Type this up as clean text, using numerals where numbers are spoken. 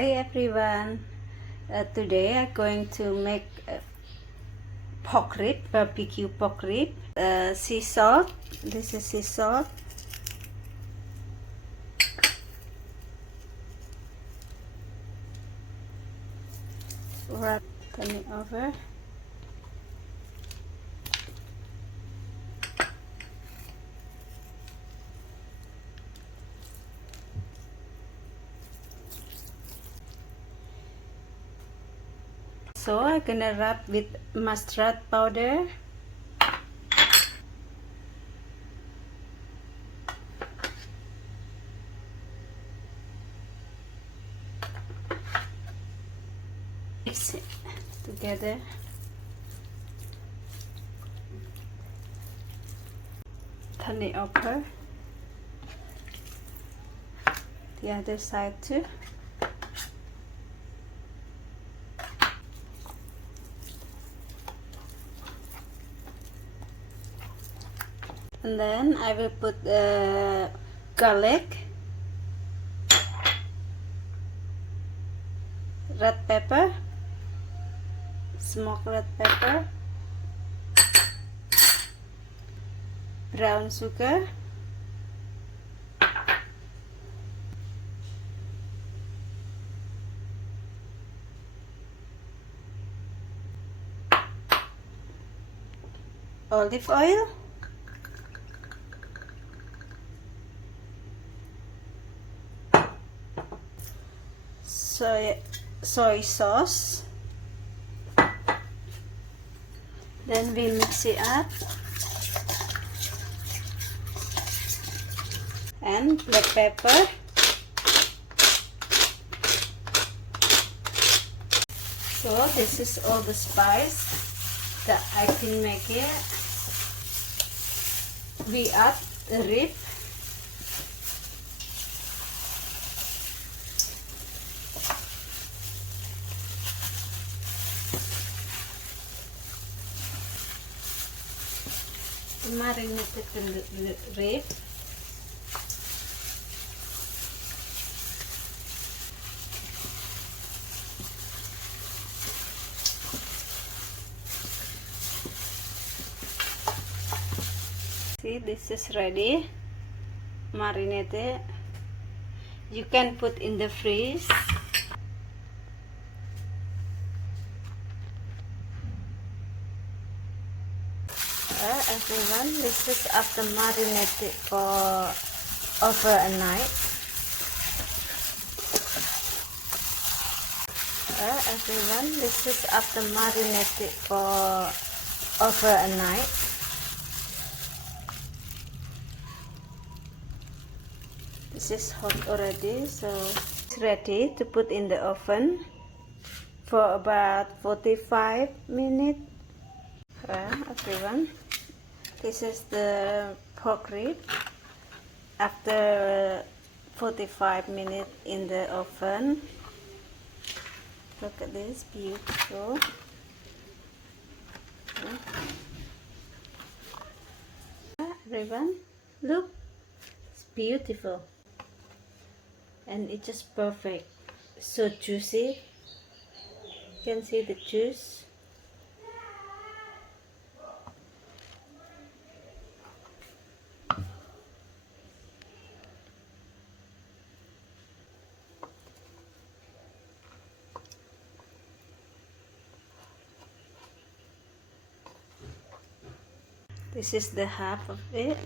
Hi everyone. Today I'm going to make pork rib, barbecue pork rib. Sea salt. This is sea salt. Turn it over. So I'm gonna wrap with mustard powder. Mix it together. Turn it over. The other side too. And then I will put garlic, red pepper, smoked red pepper, brown sugar, olive oil, soy sauce. Then we mix it up, and black pepper, so this is all the spice that I can make it. We add the rib, marinated rib, see, this is ready, marinated. You can put in the freeze. Everyone, this is after marinated for over a night. Everyone, this is after marinated for over a night. This is hot already, so it's ready to put in the oven for about 45 minutes. Everyone, this is the pork rib after 45 minutes in the oven. Look at this, beautiful. Everyone, look, it's beautiful, and it's just perfect. So juicy. You can see the juice. This is the half of it.